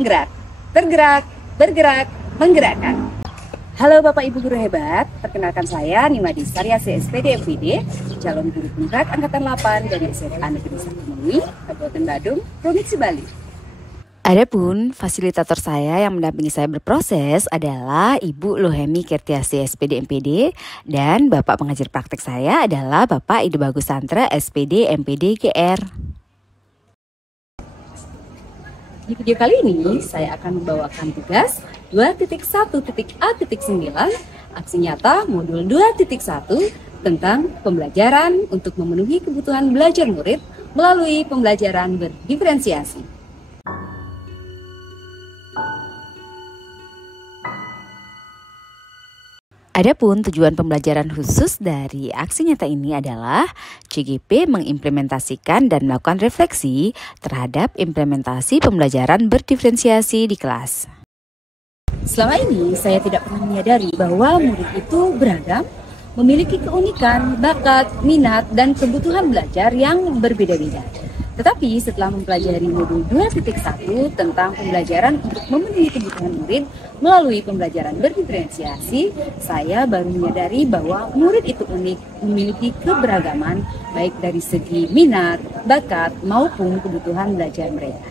penggerak. Tergerak, bergerak, menggerakkan. Halo Bapak Ibu Guru Hebat, perkenalkan saya Nimadi Saryasi SPD MPD, calon guru penggerak Angkatan 8 dari SMA Negeri 1 Menui, Kabupaten Badung, Provinsi Bali. Adapun fasilitator saya yang mendampingi saya berproses adalah Ibu Lohemi Kirtiasi SPD MPD dan Bapak pengajar praktek saya adalah Bapak Ide Bagus Santra SPD MPD GR. Di video kali ini saya akan membawakan tugas 2.1.A.9 aksi nyata modul 2.1 tentang pembelajaran untuk memenuhi kebutuhan belajar murid melalui pembelajaran berdiferensiasi. Adapun tujuan pembelajaran khusus dari aksi nyata ini adalah CGP mengimplementasikan dan melakukan refleksi terhadap implementasi pembelajaran berdiferensiasi di kelas. Selama ini saya tidak pernah menyadari bahwa murid itu beragam, memiliki keunikan, bakat, minat, dan kebutuhan belajar yang berbeda-beda. Tetapi setelah mempelajari modul 2.1 tentang pembelajaran untuk memenuhi kebutuhan murid melalui pembelajaran berdiferensiasi, saya baru menyadari bahwa murid itu unik, memiliki keberagaman baik dari segi minat, bakat, maupun kebutuhan belajar mereka.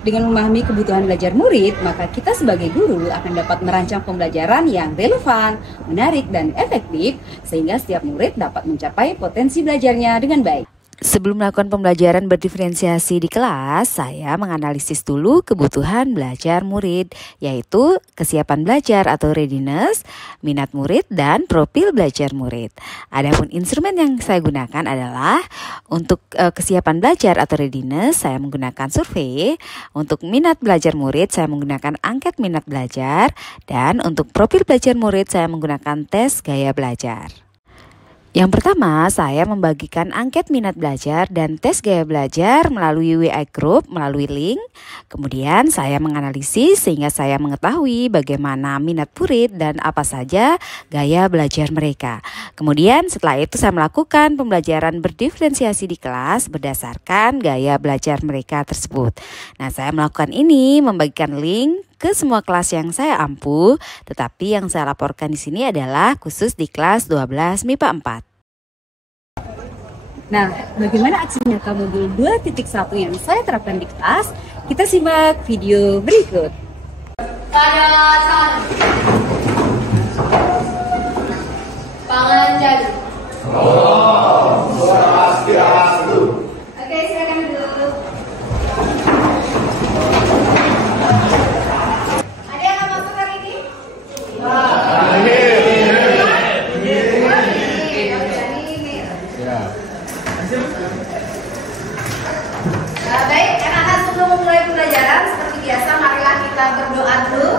Dengan memahami kebutuhan belajar murid, maka kita sebagai guru akan dapat merancang pembelajaran yang relevan, menarik, dan efektif sehingga setiap murid dapat mencapai potensi belajarnya dengan baik. Sebelum melakukan pembelajaran berdiferensiasi di kelas, saya menganalisis dulu kebutuhan belajar murid, yaitu kesiapan belajar atau readiness, minat murid, dan profil belajar murid. Adapun instrumen yang saya gunakan adalah untuk kesiapan belajar atau readiness, saya menggunakan survei. Untuk minat belajar murid, saya menggunakan angket minat belajar. Dan untuk profil belajar murid, saya menggunakan tes gaya belajar. Yang pertama, saya membagikan angket minat belajar dan tes gaya belajar melalui WA Group, melalui link. Kemudian saya menganalisis sehingga saya mengetahui bagaimana minat murid dan apa saja gaya belajar mereka. Kemudian setelah itu saya melakukan pembelajaran berdiferensiasi di kelas berdasarkan gaya belajar mereka tersebut. Nah, saya melakukan ini membagikan link ke semua kelas yang saya ampu, tetapi yang saya laporkan di sini adalah khusus di kelas 12 MIPA 4. Nah, bagaimana aksi nyata modul 2.1 yang saya terapkan di kelas? Kita simak video berikut. Pada pangan jadi. Oke, silakan duduk. Ada yang mau masuk hari ini? Baik, anak-anak, sebelum memulai pembelajaran seperti biasa, marilah kita berdoa dulu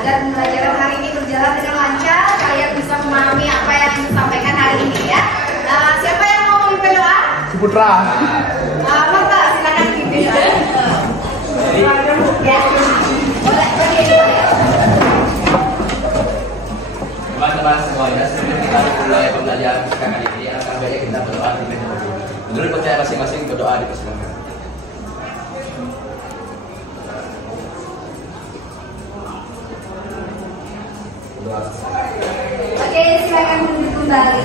agar pembelajaran hari ini berjalan dengan lancar. Kalian bisa memahami apa yang disampaikan hari ini ya. Siapa yang mau memimpin doa? Putra. Maka silakan pimpin. Ya, boleh. Teman-teman semuanya, sebelum kita mulai pembelajaran kali ini, alangkah baiknya kita berdoa terlebih dahulu. Menurut percaya masing-masing berdoa dipersilakan. Oke, silakan duduk kembali.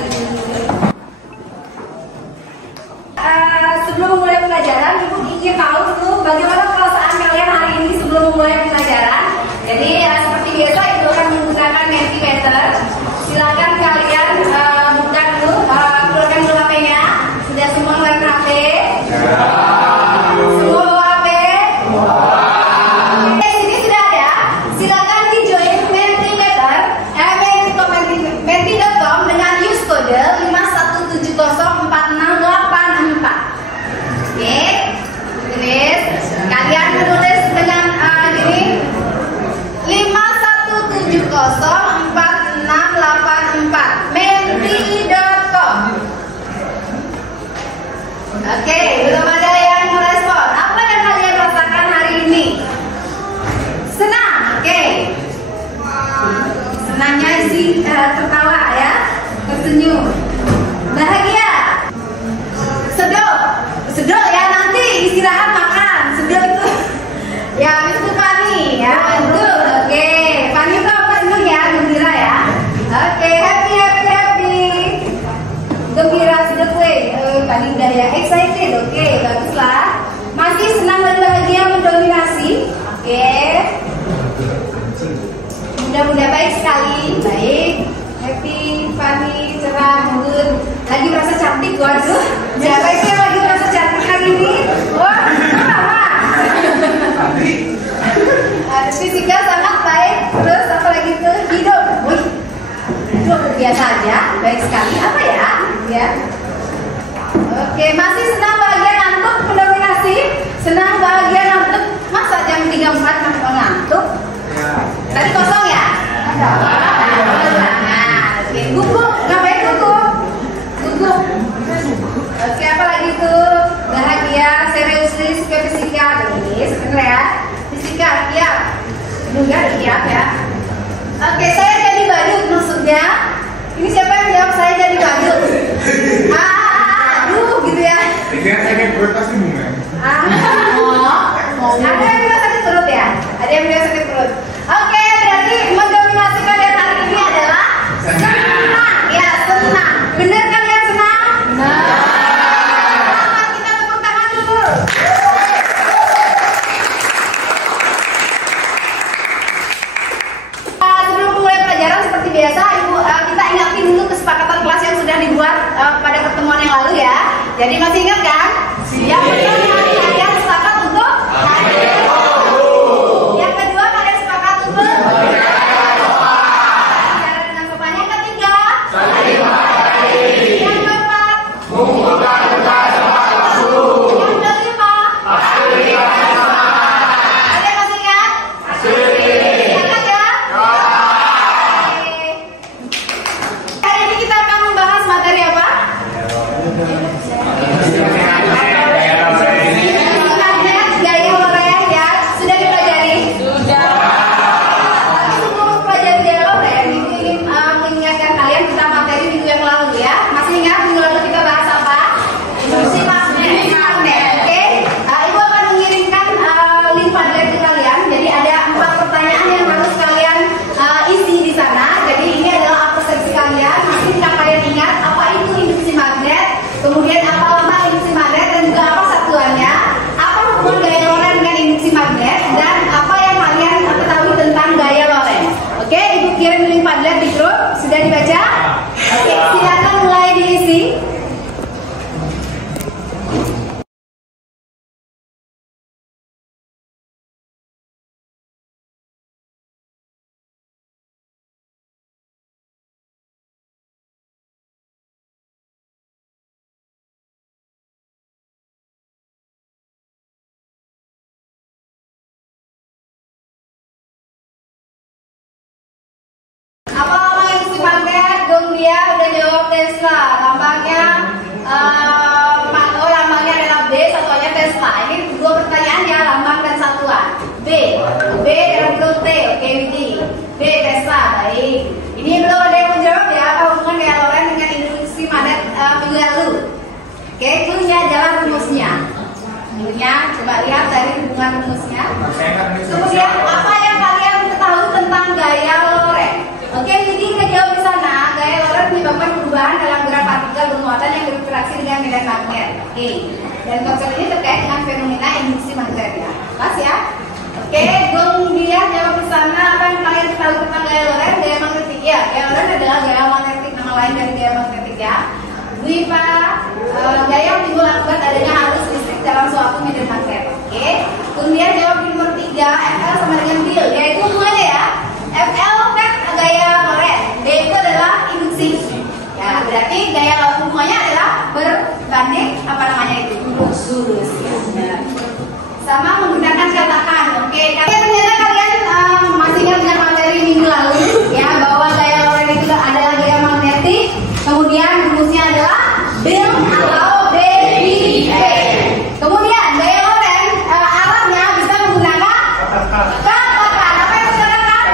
Sebelum memulai pembelajaran, Ibu ingin tahu dulu bagaimana perasaan kalian hari ini sebelum memulai pembelajaran. Jadi seperti biasa Ibu akan menggunakan Mentimeter. Silakan kalian buka dulu, keluarkan dulu HP-nya. Sudah semua ngeluarin HP? Semua bawa HP? Oke, sini sudah ada. Silakan di join Mentimeter, menti.com dengan use kode Oke, baguslah. Masih senang dan bahagia mendominasi. Oke. Mudah-mudahan baik sekali. Baik. Happy, funny, cerah, good. Lagi merasa cantik, waduh. Siapa itu yang lagi merasa cantik hari ini? Wah, sama. Fisika sangat baik. Terus apa lagi tuh? Hidup. Wih, hidup biasa aja. Baik sekali. Apa ya? Ya. Oke, masih senang bahagia ngantuk mendominasi. Senang bahagia ngantuk. Masa jam 3.4 masih ngantuk? Tadi kosong ya? Oke, gugup. Ngapain gugup? Gugup. Oke, apa lagi tuh? Bahagia, serius, suka fisika. Ini sebenarnya ya. Fisika, iya. Enggak, iya ya. Oke, saya jadi badut maksudnya. Ini siapa yang jawab saya jadi badut? Aduh, gitu ya. Saya sakit perut pasti bunga. Ada yang bilang sakit perut ya? Ada yang bilang sakit perut. Oke, berarti mendominasi kalian hari ini adalah senang. Ya, senang. Bener kalian senang? Selamat, kita tepuk tangan dulu. Sebelum mulai pelajaran seperti biasa, Ibu kita ingatin dulu kesepakatan kelas yang sudah dibuat pada pertemuan yang lalu ya. Jadi masih ingat kan? Yang pertama kalian sepakat untuk yang kedua kalian sepakat untuk bicara dengan sopan. Yang ketiga yang keempat yang kelima ada yang masih ingat? Ingat ya? Hari ini kita akan membahas materi apa? Gaya loreng ya, sudah dipelajari? Sudah. Sebelum pelajari gaya loreng, Ibu ingin mengingatkan kalian tentang materi minggu yang lalu ya. Masih ingat minggu lalu kita bahas apa? Induksi magnet. Oke. Ibu akan mengirimkan link Padlet ke kalian. Jadi ada 4 pertanyaan yang harus kalian isi di sana. Jadi ini adalah persepsi kalian. Masihkah kalian ingat apa itu induksi magnet? Kemudian apa lama induksi magnet dan juga apa satuannya? Apa hubungan gaya loreng dengan induksi magnet dan apa yang kalian ketahui tentang gaya loreng? Oke, Ibu kirim link Padlet di grup. Sudah dibaca? Oke, silakan mulai diisi. Apa lama induksi magnet? Dong dia udah jawab Tesla. Lambangnya lambangnya adalah B, satuannya Tesla. Ini 2 pertanyaan ya, lambang dan satuan. B dalam bentuk T. Oke, Widi. B Tesla. Baik. Ini belum ada yang menjawab ya, apa hubungan gaya loreng dengan induksi magnet minggu lalu? Oke, clue-nya adalah rumusnya. Clue-nya coba lihat dari hubungan rumusnya. Kemudian apa yang kalian ketahui tentang gaya loreng? Oke, jadi kejauh di sana, gaya loreng menyebabkan perubahan dalam gerak partikel bermuatan yang berinteraksi dengan medan magnet. Oke, dan konsep ini terkait dengan fenomena induksi magnet ya. Pas ya. Oke, dong dia jawab di sana apa yang kalian ketahui tentang gaya loreng? Gaya magnetik ya. Gaya loreng adalah gaya magnetik, nama lain dari gaya magnetik ya. Wipa, gaya yang timbul akibat adanya arus listrik dalam suatu medan magnet. Oke, kemudian jawab di nomor 3, FL sama dengan Bill, yaitu hubungannya ya. FL kan gaya loreng, B itu adalah induksi. Ya, berarti gaya hubungannya adalah berbanding apa namanya itu? Lurus. Ya. Sama menggunakan cetakan. Oke, tapi ternyata kalian masih ingat dengan materi minggu lalu ya, bahwa gaya loreng itu adalah gaya magnetik. Kemudian rumusnya adalah Bill atau BB. Kemudian gaya loreng arahnya bisa menggunakan cetakan. Apa yang sudah katakan?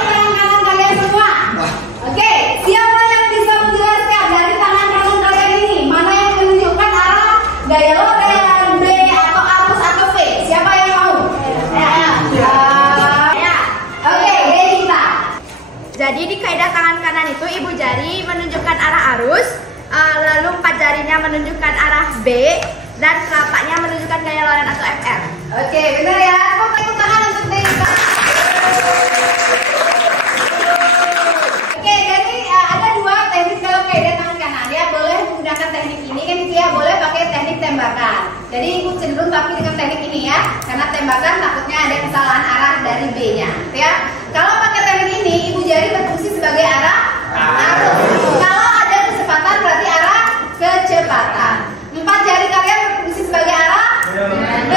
Tangan kanan kalian semua. Oke, siapa yang bisa menjelaskan dari tangan kanan kalian ini mana yang menunjukkan arah gaya loreng, B atau arus atau V? Siapa yang mau? Oke, Delita. Jadi di kaidah tangan kanan itu ibu jari menunjukkan arah arus, lalu 4 jarinya menunjukkan arah B, dan telapaknya menunjukkan gaya Loren atau FR. Oke, benar ya. Tepuk tangan untuk Deka. Oke, jadi ada 2 teknik dalam kaidah tangan kanan. Ya, boleh menggunakan teknik ini kan dia boleh pakai teknik tembakan. Jadi ibu cenderung pakai dengan teknik ini ya, karena tembakan takutnya ada kesalahan arah dari B-nya. Ya, kalau pakai teknik ini, ibu jari berfungsi sebagai arah arus. Kalau ada kecepatan berarti arah kecepatan. 4 jari kalian berfungsi sebagai arah B,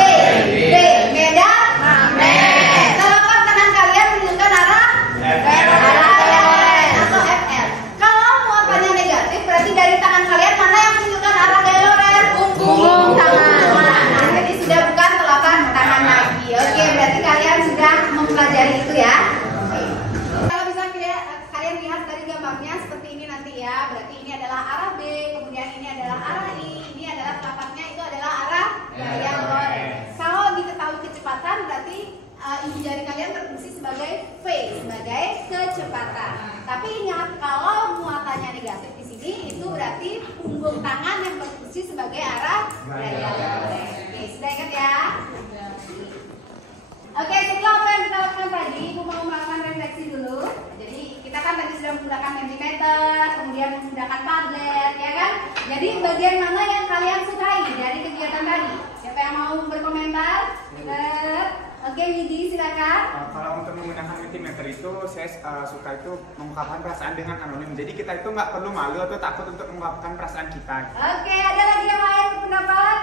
medan, magnet. Telapak tangan kalian menunjukkan arah gaya Loren atau FR. Kalau muatannya negatif, berarti dari tangan kalian mana yang menunjukkan arah gaya Loren? Punggung tangan. Nah, jadi sudah bukan telapak tangan lagi. Oke, berarti kalian sudah mempelajari itu ya. Kalau bisa kalian lihat dari gambarnya seperti ini nanti ya. Berarti ini adalah arah B, kemudian ini adalah arah I, ini adalah telapaknya itu adalah arah gaya Loren. Kalau diketahui kecepatan berarti ibu jari kalian berfungsi sebagai V, sebagai kecepatan. Tapi ingat kalau muatannya negatif di sini itu berarti punggung tangan yang berfungsi sebagai arah gaya Loren. Oke, sudah ingat ya? Oke, setelah apa yang kita lakukan tadi, ibu mau melakukan refleksi dulu. Jadi kita kan tadi sudah menggunakan mentimeter, kemudian menggunakan padlet, ya kan? Jadi bagian mana yang kalian sukai dari kegiatan tadi? Siapa yang mau berkomentar? Oke, Widi silakan. Kalau untuk menggunakan mentimeter itu, saya suka itu mengungkapkan perasaan dengan anonim. Jadi kita itu nggak perlu malu atau takut untuk mengungkapkan perasaan kita. Oke, ada lagi yang lain berpendapat?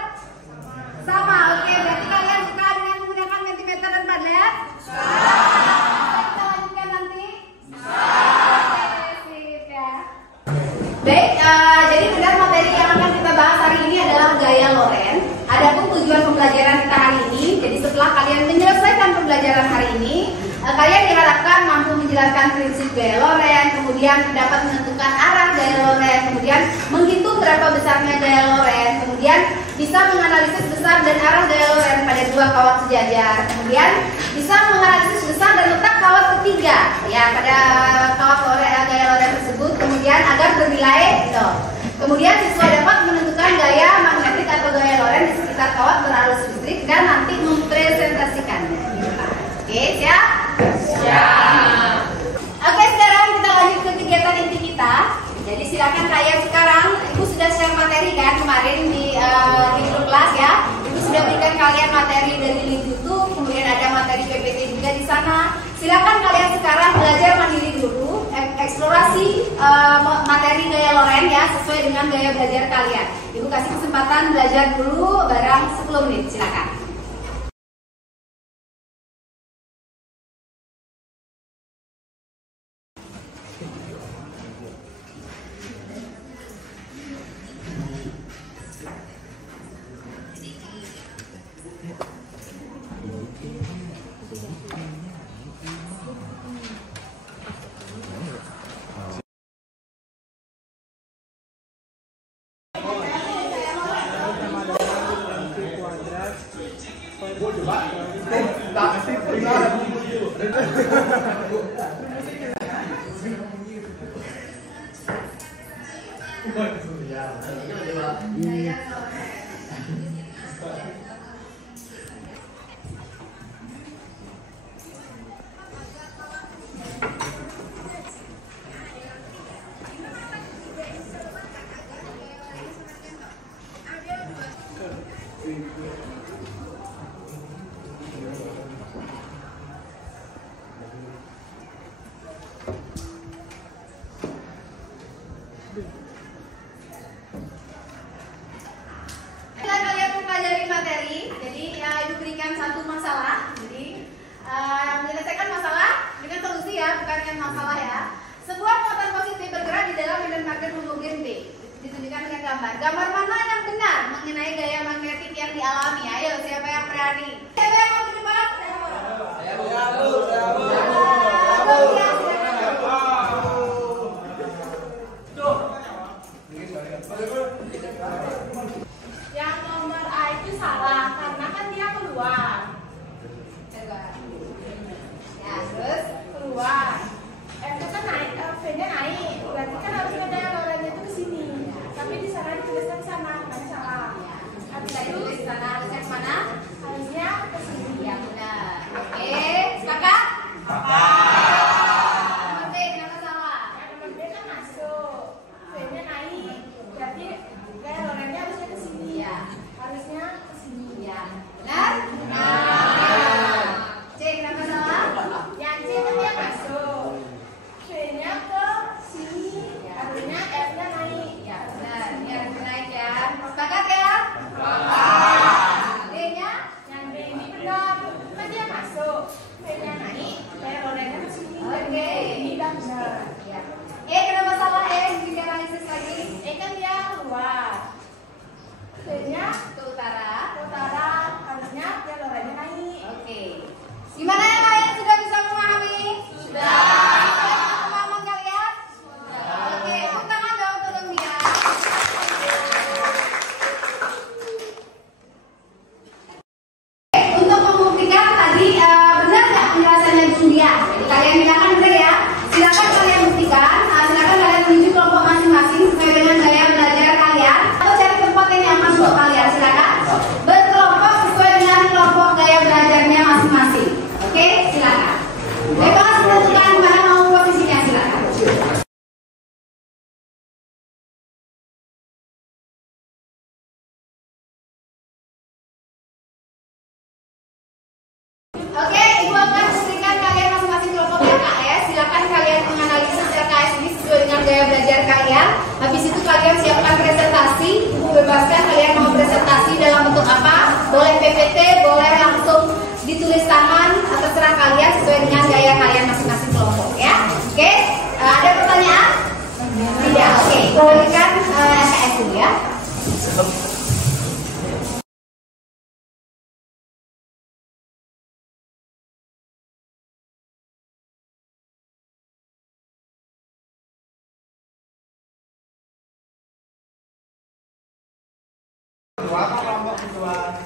Sama, oke. Berarti kalian suka dengan menggunakan mentimeter dan padlet? Kita lanjutkan nanti? Oke, sip ya. Baik, jadi benar materi yang akan kita bahas hari ini adalah gaya Loren. Adapun tujuan pembelajaran kita hari ini, jadi setelah kalian menyelesaikan pembelajaran hari ini, kalian diharapkan mampu menjelaskan prinsip gaya Loren, kemudian dapat menentukan arah gaya Loren, kemudian menghitung berapa besarnya gaya Loren, kemudian bisa menganalisis besar dan arah gaya Loren pada 2 kawat sejajar, kemudian bisa menganalisis besar dan letak kawat ketiga ya pada kawat gaya Loren tersebut, kemudian agar bernilai 0. Kemudian siswa dapat menentukan gaya magnetik atau gaya Loren di sekitar kawat berarus listrik dan nanti mempresentasikannya. Oke, siap? Siap. Oke, sekarang kita lanjut ke kegiatan inti kita. Jadi silakan kalian sekarang, ibu sudah share materi kan kemarin di grup kelas ya. Ibu sudah berikan kalian materi dari link YouTube, kemudian ada materi PPT juga di sana. Silakan kalian sekarang belajar mandiri dulu, eksplorasi materi gaya Loren ya sesuai dengan gaya belajar kalian. Ibu kasih kesempatan belajar dulu barang 10 menit, silakan. gaya belajar kalian. Habis itu kalian siapkan presentasi. Ibu bebaskan kalian mau presentasi dalam bentuk apa? Boleh PPT, boleh langsung ditulis tangan, terserah kalian sesuai dengan gaya kalian masing-masing kelompok ya. Oke, ada pertanyaan? Tidak. Oke, kembalikan SKS dulu ya. Kelompok kedua.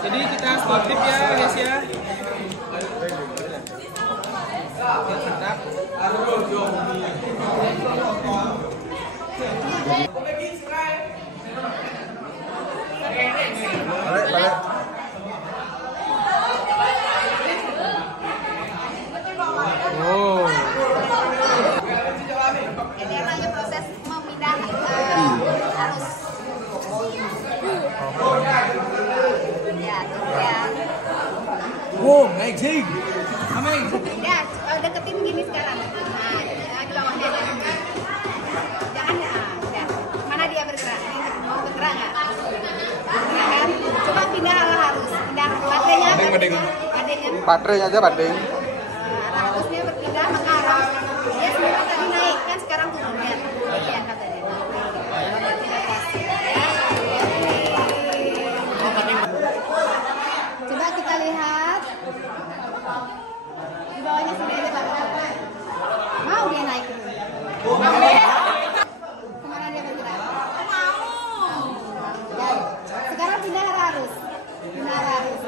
Jadi kita sportif ya guys ya. Ini namanya proses memindah arus. Ya, Wow, amazing. ya, deketin gini sekarang. Nah, gelongannya. Jangan ya. Udah. Mana dia bergerak? Mau bergerak nggak? Ya kan? Coba pindah arah arus. Pindah baterainya. Baterainya aja bading. Arah arusnya berpindah maka arah dia sebenarnya tadi naik kan sekarang turun ya. Iya katanya. Coba kita lihat di bawahnya sini aja Pak. Mau dia naik dulu. Kemana dia bergerak? Mau. Ya. Sekarang pindah arah arus. Pindah arah arus.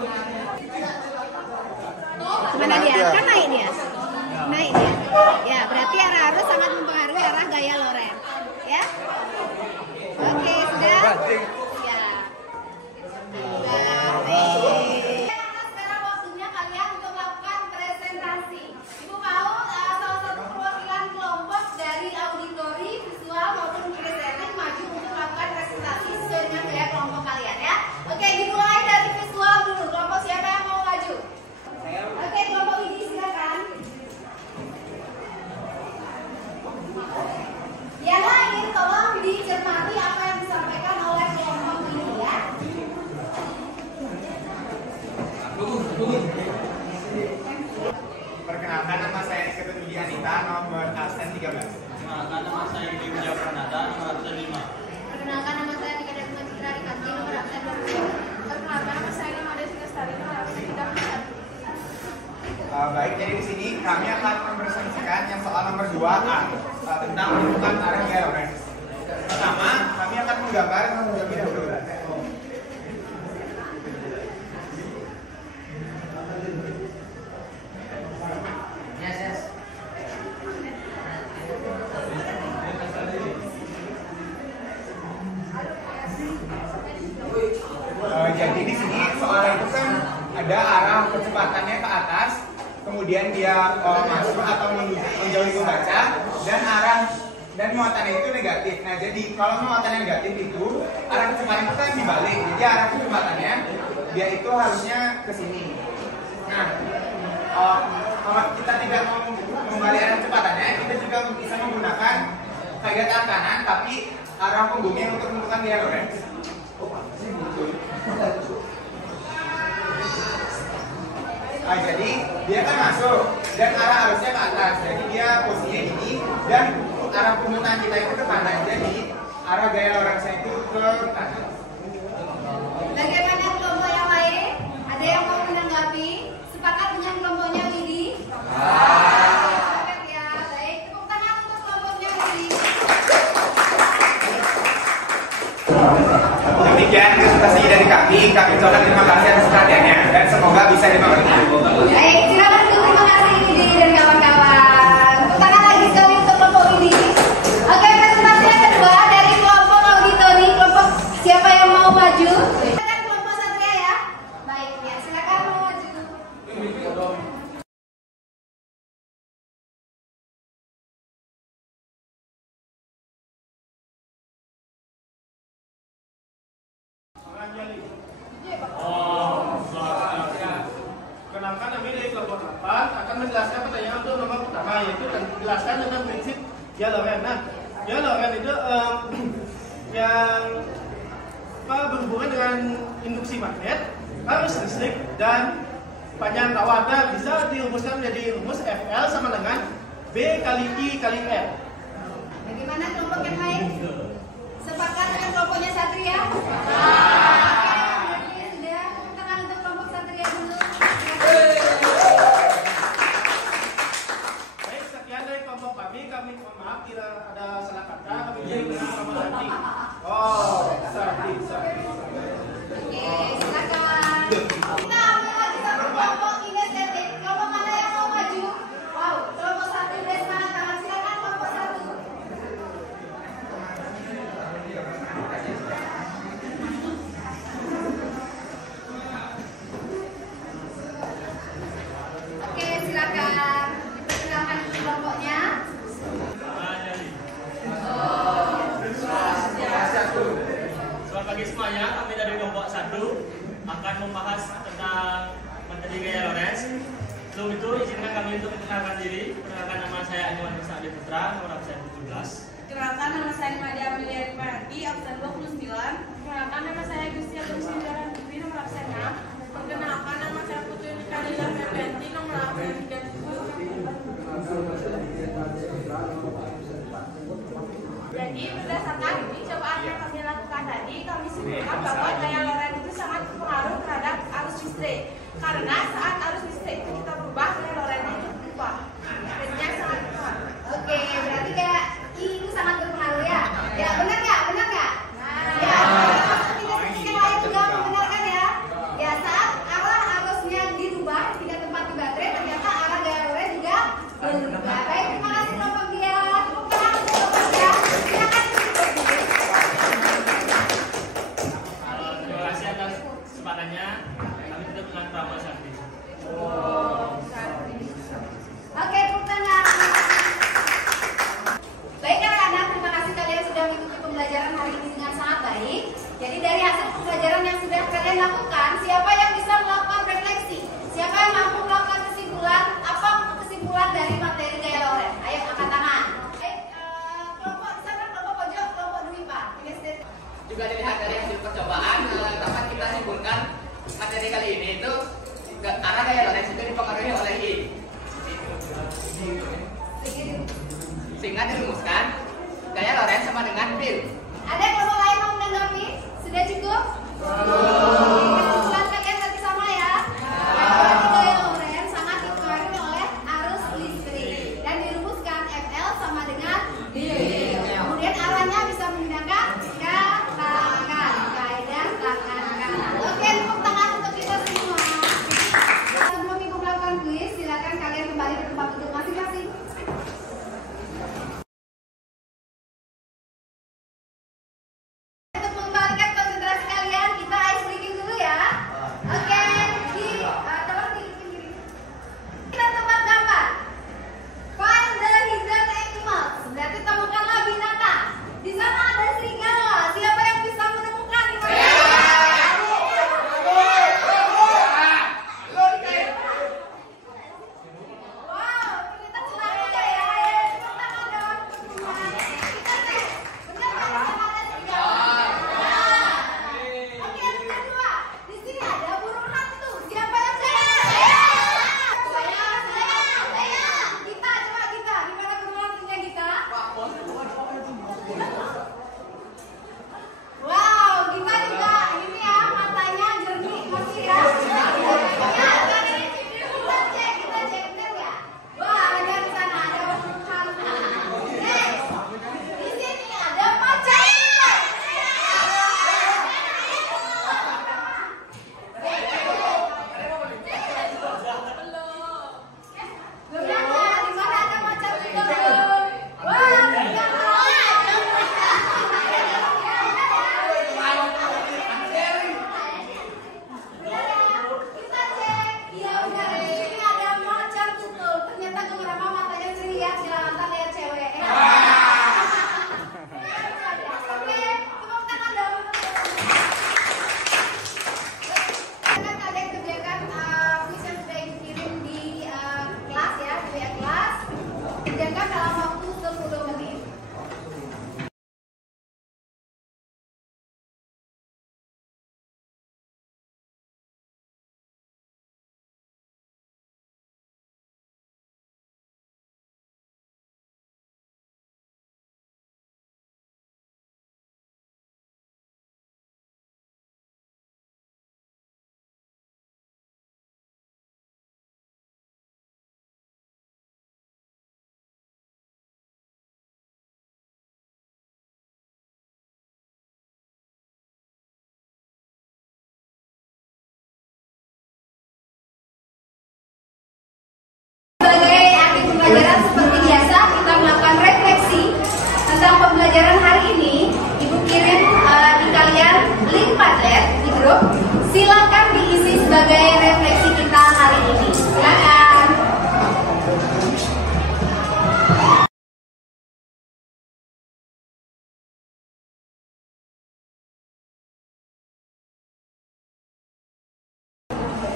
Kemana dia? Kan naik dia. Naik dia. Ya, berarti arah arus sangat mempengaruhi arah gaya Loren. Ya. Oke, sudah. Ya. Sekarang waktunya kalian untuk melakukan presentasi. Ibu mau salah satu perwakilan kelompok dari auditori, visual maupun presenting maju untuk melakukan presentasi sesuai dengan gaya kelompok kalian ya. Oke, dimulai dari visual dulu. Kelompok siapa yang mau maju? Oke, kelompok ini silakan. Yang lain tolong dicermati apa yang disampaikan oleh kelompok ini ya. Perkenalkan, nama saya Ketutudi Anita, nomor absen 13. Perkenalkan, nama saya Widya Pranata, nomor absen 5. Perkenalkan, nama saya Tika Depuna Citra Dikanti, nomor absen 20. Perkenalkan, nama saya Nama Desi Lestari, nomor absen 31. Baik, jadi di sini kami akan mempresentasikan yang soal nomor 2A tentang menentukan arah gaya Loren. Pertama, kami akan menggambar terlebih dahulu. Jadi di sini soal itu kan ada arah kecepatannya ke atas, kemudian dia masuk atau menjauhi pembaca, dan arah dan muatannya itu negatif. Nah, jadi kalau muatannya negatif itu arah kecepatan itu kan dibalik. Jadi arah kecepatannya dia itu harusnya ke sini. Nah, kalau kita tidak mau membalik arah kecepatannya, kita juga bisa menggunakan kayak tangan kanan, tapi arah punggungnya untuk menentukan gaya Lorentz. Nah, jadi dia kan masuk dan arah arusnya ke atas, jadi dia posisinya gini dan arah penggunaan kita itu ke kanan, jadi arah gaya Lorentznya itu ke kanan. Bagaimana kelompok yang lain? Ada yang mau menanggapi? Sepakat dengan kelompoknya Widi? Sepakat ya. Baik, tepuk tangan untuk kelompoknya Widi. Demikian presentasi dari kami ucapkan terima kasih atas perhatiannya dan semoga bisa dimengerti. Baik, silakan terima kasih Widi dan kawan-kawan. Tepuk tangan lagi sekali untuk kelompok Widi. Oke, presentasi yang kedua dari kelompok auditori. Kelompok siapa yang mau maju? Silakan kelompok Satria ya. Baik, ya silakan mau maju. Kenalkan kami dari kelompok 8 akan menjelaskan pertanyaan untuk nomor pertama, yaitu menjelaskan tentang prinsip gaya Lorentz. Nah, gaya Lorentz itu yang berhubungan dengan induksi magnet, arus listrik, dan panjang kawat. Nah, bisa dirumuskan menjadi rumus FL sama dengan B kali I kali R. Bagaimana kelompok yang lain? Sepakat dengan kelompoknya Satria? Oke, sudah. Tepuk tangan untuk kelompok Satria dulu. Baik, sekian dari kelompok kami. Kami mohon maaf bila ada salah kata. Kami jadi sama Sandi. Oh, Sandi. Oke, silakan. Kita ambil lagi satu kelompok inisiatif. Kelompok mana yang mau maju? Wow, kelompok 1 udah semangat banget. Silakan kelompok 1. Oke, silakan. Dipersilakan untuk kelompoknya. Selamat pagi semuanya, kami dari kelompok 1 akan membahas tentang materi gaya Lorentz. Sebelum itu, izinkan kami untuk memperkenalkan diri. Perkenalkan nama saya Anjuman Adi Putra, nomor absen 17. Perkenalkan nama saya Madia Amelia Riparati, absen 29. Perkenalkan nama saya Gusti Agus Sindaran Putri, nomor absen 6. Perkenalkan nama saya Putri Nikalila Febrianti, nomor absen 37. Jadi berdasarkan cobaan yang kami lakukan tadi, kami simpulkan bahwa gaya Lorentz itu sangat berpengaruh terhadap arus listrik. Karena saat arus listrik itu kita berubah, gaya Lorentz itu berubah. Artinya sangat berpengaruh. Oke, berarti kayak itu sangat berpengaruh ya. Ya, benar nggak? Benar nggak? Ya, yang lain juga membenarkan ya. Ya, saat arah arusnya dirubah tidak tempat di baterai, ternyata arah gaya Lorentz juga berubah. Baik, terima kasih kelompok dia. Tepuk tangan untuk kelompok dia. Silakan. Terima kasih atas kesempatannya. Kami tutup dengan Prabowo Sakti. Oke, tepuk tangan. Baik anak-anak, terima kasih kalian sudah mengikuti pembelajaran hari ini dengan sangat baik. Jadi dari hasil pembelajaran yang sudah kalian lakukan, siapa yang bisa melakukan refleksi? Siapa yang mampu melakukan kesimpulan? Apa kesimpulan dari materi gaya Lorentz? Ayo angkat tangan. Baik, kelompok di sana, kelompok pojok, kelompok Dwipa. Juga dilihat dari hasil percobaan, dapat kita simpulkan materi kali ini itu arah gaya Lorentz itu dipengaruhi oleh I. Sehingga dirumuskan gaya Lorentz sama dengan pil. Ada kelompok lain mau menanggapi? Sudah cukup? Kesimpulan kalian berarti sama ya? Berarti gaya Lorentz sangat dipengaruhi oleh arus listrik dan dirumuskan FL sama dengan D. Kemudian arahnya bisa menggunakan katakan, kaidah katakan. Oke, tepuk tangan untuk kita semua. Sebelum ibu melakukan kuis, silakan kalian kembali ke tempat duduk masing-masing. Untuk mengembalikan konsentrasi kalian, kita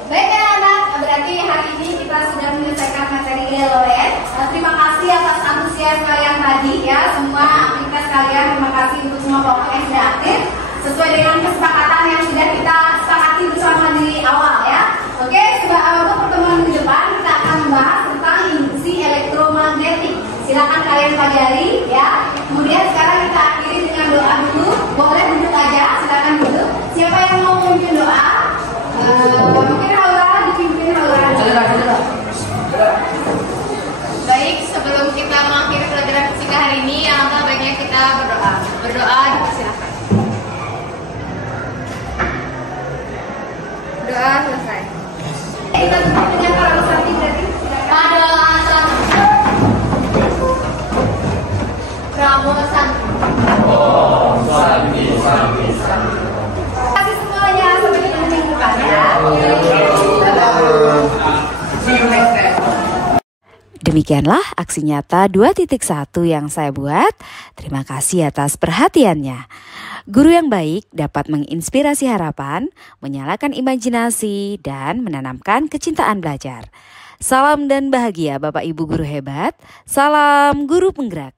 Baik anak-anak, berarti hari ini kita sudah menyelesaikan materi Loren. Terima kasih atas antusias kalian tadi ya, semua aktivitas kalian. Terima kasih untuk semua kelompok yang sudah aktif sesuai dengan kesepakatan yang sudah kita sepakati bersama di awal ya. Oke, untuk pertemuan di depan kita akan membahas tentang induksi elektromagnetik. Silakan kalian pelajari ya. Kemudian sekarang kita akhiri dengan doa dulu. Boleh duduk aja, silakan duduk. Siapa yang mau memimpin doa? Mungkin Haura, dipimpin Haura. Baik, sebelum kita mengakhiri pelajaran fisika hari ini, alangkah baiknya kita berdoa. Berdoa, silakan. Doa selesai. Kita tutup dengan para peserta berarti. Pada satu. Pramu Santi. Terima kasih semuanya, sampai ketemu minggu depan ya. Demikianlah aksi nyata 2.1 yang saya buat. Terima kasih atas perhatiannya. Guru yang baik dapat menginspirasi harapan, menyalakan imajinasi, dan menanamkan kecintaan belajar. Salam dan bahagia Bapak Ibu guru hebat. Salam guru penggerak.